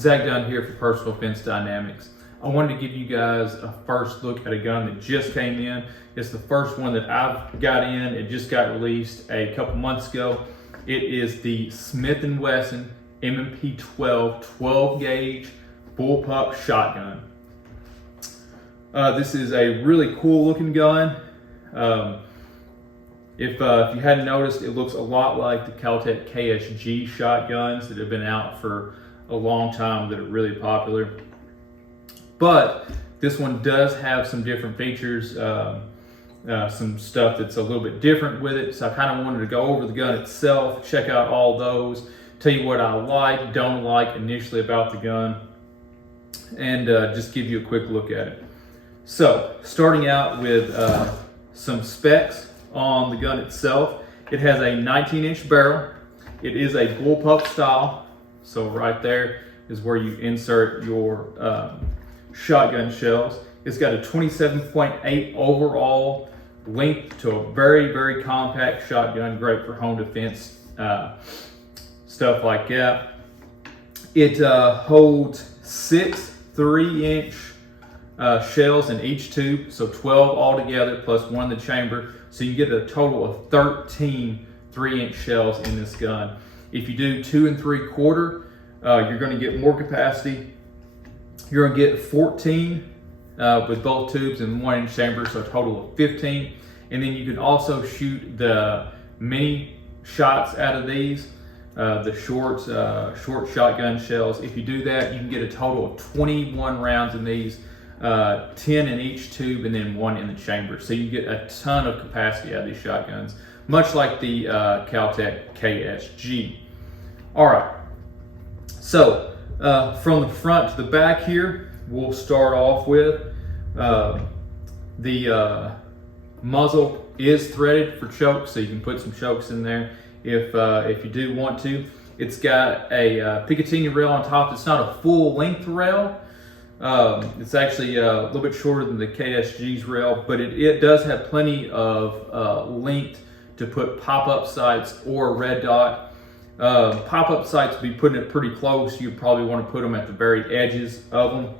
Zach Dunn here for Personal Fence Dynamics. I wanted to give you guys a first look at a gun that just came in. It's the first one that I've got in. It just got released a couple months ago. It is the Smith & Wesson M&P12 12 gauge bullpup shotgun. This is a really cool looking gun. If you hadn't noticed, it looks a lot like the Caltech KSG shotguns that have been out for a long time that are really popular. But this one does have some different features, some stuff that's a little bit different with it. So I kind of wanted to go over the gun itself, check out all those, tell you what I like, don't like initially about the gun, and just give you a quick look at it. So starting out with some specs on the gun itself. It has a 19-inch barrel. It is a bullpup style. So right there is where you insert your shotgun shells. It's got a 27.8 overall length to a very, very compact shotgun, great for home defense, stuff like that. It holds 6 3-inch shells in each tube, so 12 altogether plus one in the chamber. So you get a total of 13 3-inch shells in this gun. If you do 2 3/4, you're going to get more capacity. You're going to get 14 with both tubes and 1-inch chamber, so a total of 15. And then you can also shoot the mini shots out of these, the short shotgun shells. If you do that, you can get a total of 21 rounds in these. 10 in each tube and then 1 in the chamber. So you get a ton of capacity out of these shotguns, much like the Caltech KSG. All right, so from the front to the back here, we'll start off with the muzzle is threaded for chokes, so you can put some chokes in there if you do want to. It's got a Picatinny rail on top. It's not a full length rail. It's actually a little bit shorter than the KSG's rail, but it does have plenty of length to put pop-up sights or red dot. Pop-up sights would be putting it pretty close. You probably want to put them at the very edges of them.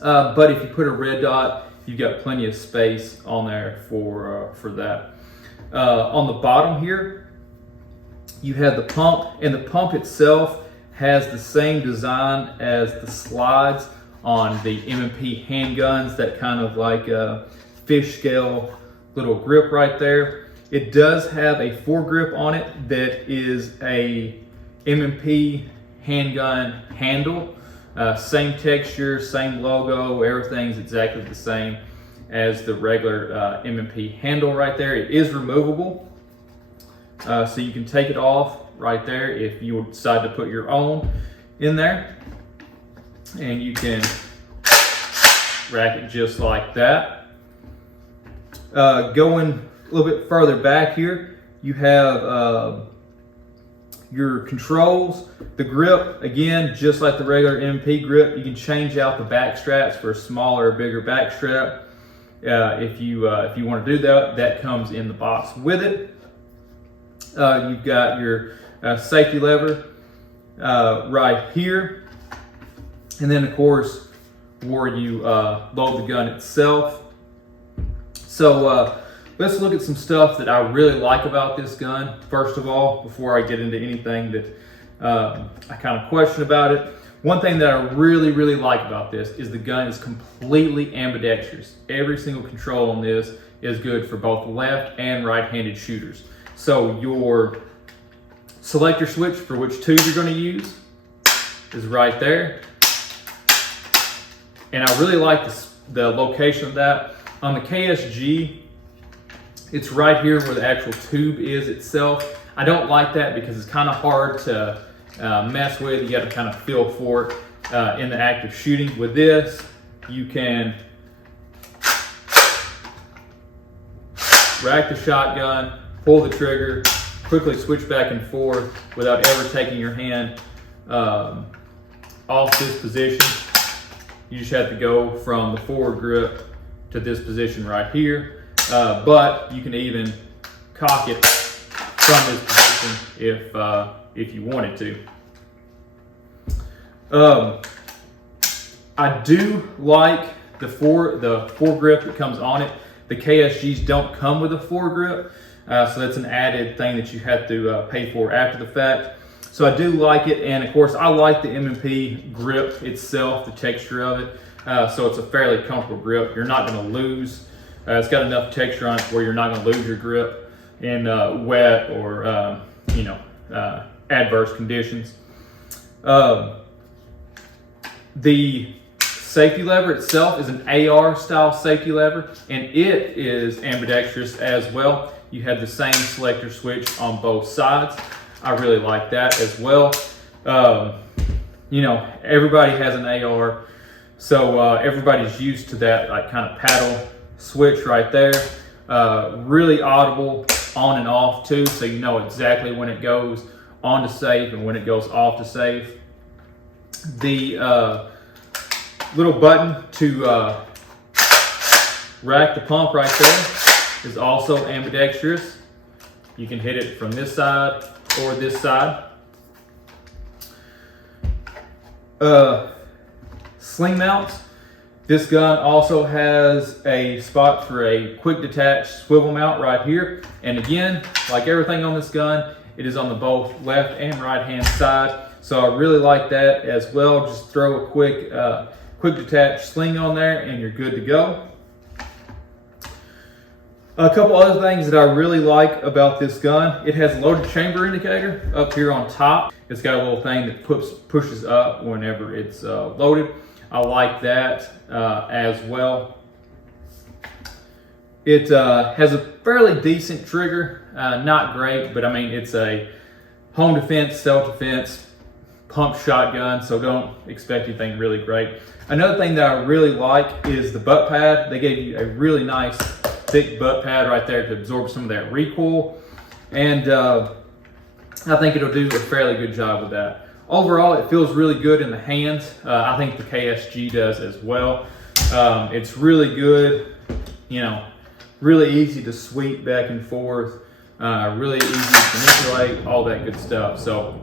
But if you put a red dot, you've got plenty of space on there for that. On the bottom here, you have the pump, and the pump itself has the same design as the slides on the M&P handguns, that kind of like a fish scale little grip right there. It does have a foregrip on it that is a M&P handgun handle. Same texture, same logo, everything's exactly the same as the regular M&P handle right there. It is removable, so you can take it off right there if you decide to put your own in there. And you can rack it just like that. Going a little bit further back here, you have your controls. The grip, again, just like the regular M&P grip, you can change out the back straps for a smaller or bigger back strap. If you want to do that, that comes in the box with it. You've got your safety lever right here. And then, of course, where you load the gun itself. So let's look at some stuff that I really like about this gun, first of all, before I get into anything that I kind of question about it. One thing that I really, really like about this is the gun is completely ambidextrous. Every single control on this is good for both left and right-handed shooters. So your selector switch for which tube you're going to use is right there. And I really like the location of that. On the KSG, it's right here where the actual tube is itself. I don't like that because it's kind of hard to mess with. You got to kind of feel for it in the act of shooting. With this, you can rack the shotgun, pull the trigger, quickly switch back and forth without ever taking your hand off this position. You just have to go from the forward grip to this position right here. But you can even cock it from this position if you wanted to. I do like the foregrip that comes on it. The KSGs don't come with a foregrip, so that's an added thing that you have to pay for after the fact. So I do like it, and of course I like the M&P grip itself, the texture of it. So it's a fairly comfortable grip. You're not going to lose. It's got enough texture on it where you're not going to lose your grip in wet or adverse conditions. The safety lever itself is an AR style safety lever, and it is ambidextrous as well. You have the same selector switch on both sides. I really like that as well. Everybody has an AR, so everybody's used to that like kind of paddle switch right there. Really audible on and off too, so you know exactly when it goes on to safe and when it goes off to safe. The little button to rack the pump right there is also ambidextrous. You can hit it from this side or this side. Sling mounts. This gun also has a spot for a quick detach swivel mount right here. And again, like everything on this gun, it is on the both left and right hand side. So I really like that as well. Just throw a quick detach sling on there and you're good to go. A couple other things that I really like about this gun: it has a loaded chamber indicator up here on top. It's got a little thing that pushes up whenever it's loaded. I like that as well. It has a fairly decent trigger, not great, but I mean it's a home defense, self-defense pump shotgun, so don't expect anything really great. Another thing that I really like is the butt pad. They gave you a really nice thick butt pad right there to absorb some of that recoil, and I think it'll do a fairly good job with that. Overall, it feels really good in the hands. I think the KSG does as well. It's really good, really easy to sweep back and forth, really easy to manipulate, all that good stuff. So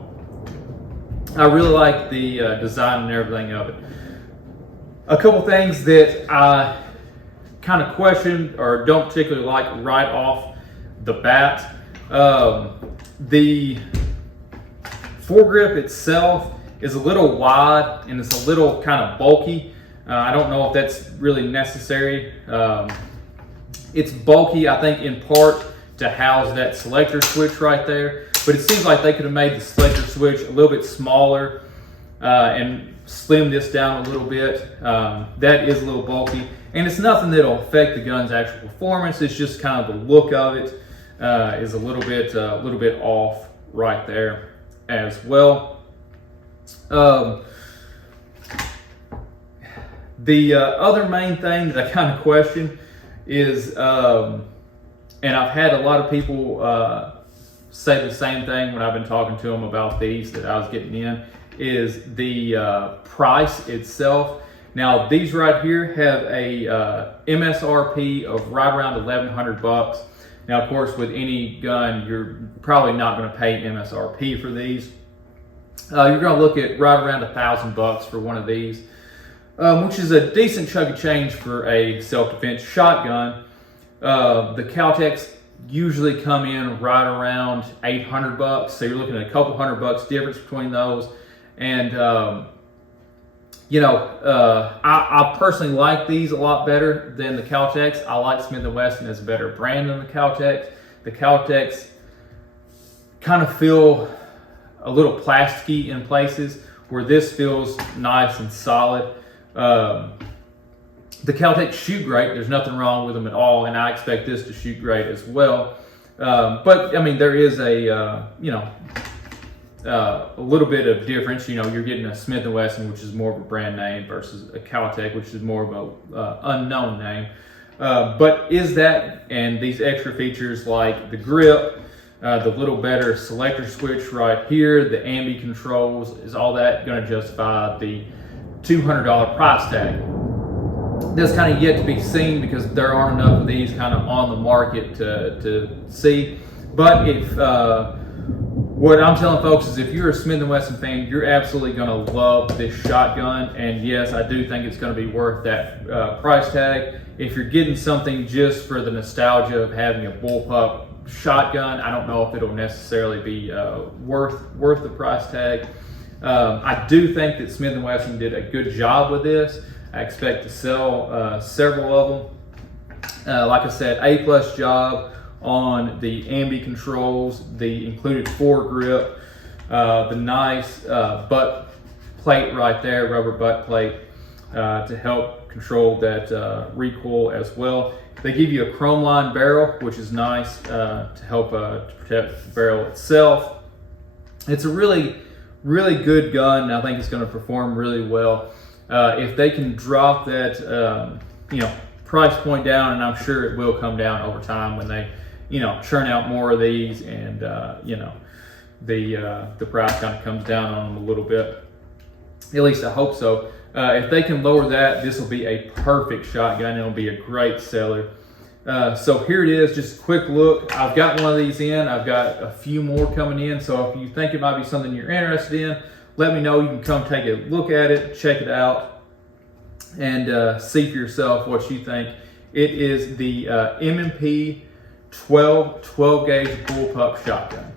I really like the design and everything of it. A couple things that I kind of question or don't particularly like right off the bat. The foregrip itself is a little wide and it's a little kind of bulky. I don't know if that's really necessary. It's bulky, I think, in part to house that selector switch right there, but it seems like they could have made the selector switch a little bit smaller and slim this down a little bit. That is a little bulky, and it's nothing that'll affect the gun's actual performance. It's just kind of the look of it is a little bit off right there as well. The other main thing that I kind of question is, and I've had a lot of people say the same thing when I've been talking to them about these that I was getting in, is the price itself. Now these right here have a MSRP of right around $1,100. Now of course with any gun you're probably not going to pay MSRP for these. You're going to look at right around $1,000 for one of these, which is a decent chunk of change for a self-defense shotgun. The Cal-Tecs usually come in right around $800, so you're looking at a couple $100 difference between those. And I personally like these a lot better than the Cal-Tecs. I like Smith & Wesson as a better brand than the Cal-Tecs. The Cal-Tecs kind of feel a little plasticky in places, where this feels nice and solid. The Cal-Tecs shoot great. There's nothing wrong with them at all, and I expect this to shoot great as well. But I mean, there is a little bit of difference. You're getting a Smith & Wesson, which is more of a brand name, versus a Cal-Tec, which is more of a unknown name. But is that, and these extra features like the grip, the little better selector switch right here, the ambi controls, is all that going to justify the $200 price tag? That's kind of yet to be seen, because there aren't enough of these kind of on the market to see. But if What I'm telling folks is if you're a Smith & Wesson fan, you're absolutely going to love this shotgun. And yes, I do think it's going to be worth that price tag. If you're getting something just for the nostalgia of having a bullpup shotgun, I don't know if it'll necessarily be worth the price tag. I do think that Smith & Wesson did a good job with this. I expect to sell several of them. Like I said, A+ job on the ambi controls, the included foregrip, the nice butt plate right there, rubber butt plate to help control that recoil as well. They give you a chrome line barrel, which is nice to help to protect the barrel itself. It's a really good gun, and I think it's going to perform really well. If they can drop that price point down, and I'm sure it will come down over time when they churn out more of these, and the price kind of comes down on them a little bit. At least I hope so. If they can lower that, this will be a perfect shotgun. It'll be a great seller. So here it is, just a quick look. I've got one of these in. I've got a few more coming in. So if you think it might be something you're interested in, let me know. You can come take a look at it, check it out, and see for yourself what you think. It is the M&P12 12 gauge bullpup shotgun.